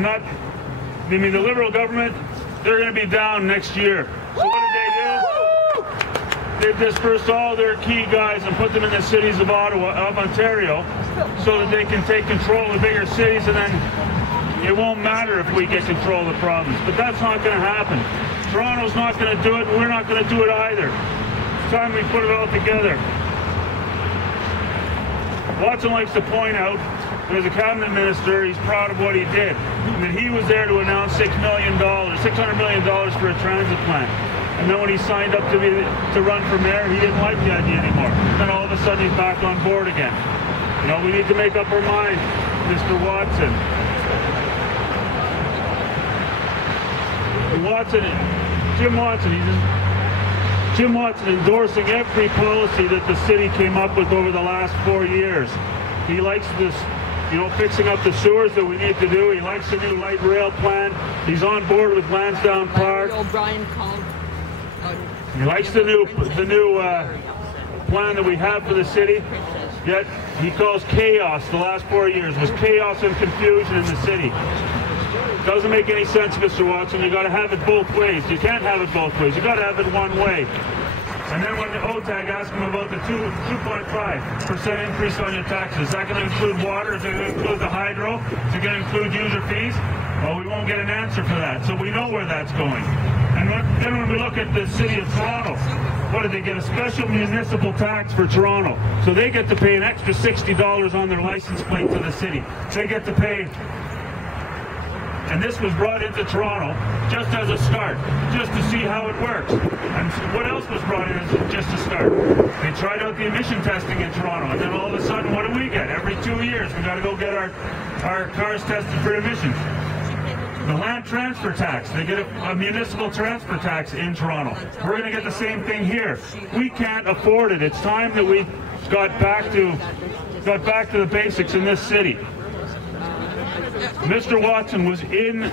the Liberal government, they're going to be down next year. So what did they do? They've dispersed all their key guys and put them in the cities of Ontario, so that they can take control of the bigger cities, and then it won't matter if we get control of the province. But that's not going to happen. Toronto's not going to do it, and we're not going to do it either. It's time we put it all together. Watson likes to point out that as a cabinet minister, he's proud of what he did, and that he was there to announce $600 million for a transit plan. And then when he signed up to run for mayor, he didn't like the idea anymore. Then all of a sudden he's back on board again. You know, we need to make up our mind, Mr. Watson. Jim Watson endorsing every policy that the city came up with over the last 4 years. He likes this, you know, fixing up the sewers that we need to do. He likes the new light rail plan. He's on board with Lansdowne Park. He likes the new plan that we have for the city. Yet he calls chaos the last 4 years was chaos and confusion in the city. Doesn't make any sense, Mr. Watson. You got to have it both ways. You can't have it both ways. You got to have it one way. And then when the OTAG asked him about the 2.5% increase on your taxes, is that going to include water? Is it going to include the hydro? Is it going to include user fees? Well, we won't get an answer for that, so we know where that's going. And then when we look at the city of Toronto, what did they get? A special municipal tax for Toronto. So they get to pay an extra $60 on their license plate to the city. They get to pay. And this was brought into Toronto just as a start, just to see how it works. And what else was brought in as just a start? They tried out the emission testing in Toronto, and then all of a sudden, what do we get? Every 2 years, we got to go get our cars tested for emissions. The land transfer tax, they get a municipal transfer tax in Toronto. We're going to get the same thing here. We can't afford it. It's time that we got back to the basics in this city. Mr. Watson was in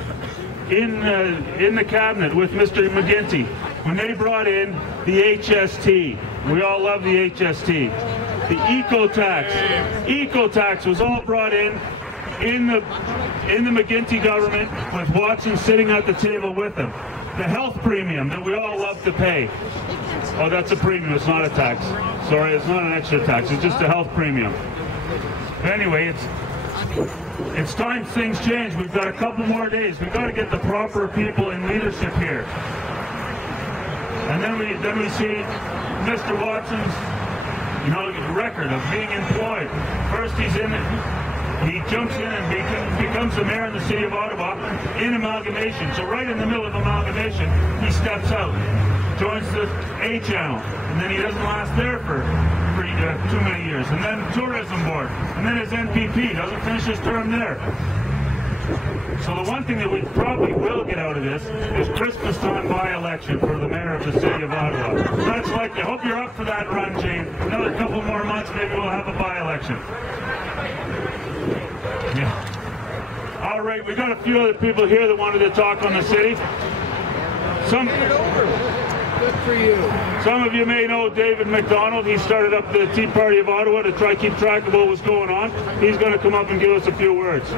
the cabinet with Mr. McGuinty when they brought in the HST. We all love the HST. The eco tax was all brought in the McGuinty government, with Watson sitting at the table with him. The health premium that we all love to pay. Oh, that's a premium. It's not a tax. Sorry, it's not an extra tax. It's just a health premium. But anyway, it's time things change. We've got a couple more days. We've got to get the proper people in leadership here. And then we see Mr. Watson's, you know, record of being employed. First he jumps in and becomes the mayor in the city of Ottawa in amalgamation. So right in the middle of amalgamation, he steps out, joins the A channel, and then he doesn't last there for too many years. And then tourism board, and then his NPP doesn't finish his term there. So the one thing that we probably will get out of this is Christmas time by-election for the mayor of the city of Ottawa. That's likely. I hope you're up for that run, Jane. Another couple more months, maybe we'll have a by-election. Yeah. All right, we got a few other people here that wanted to talk on the city. Good for you. Some of you may know David McDonald. He started up the Tea Party of Ottawa to try to keep track of what was going on. He's going to come up and give us a few words.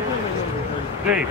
Dave.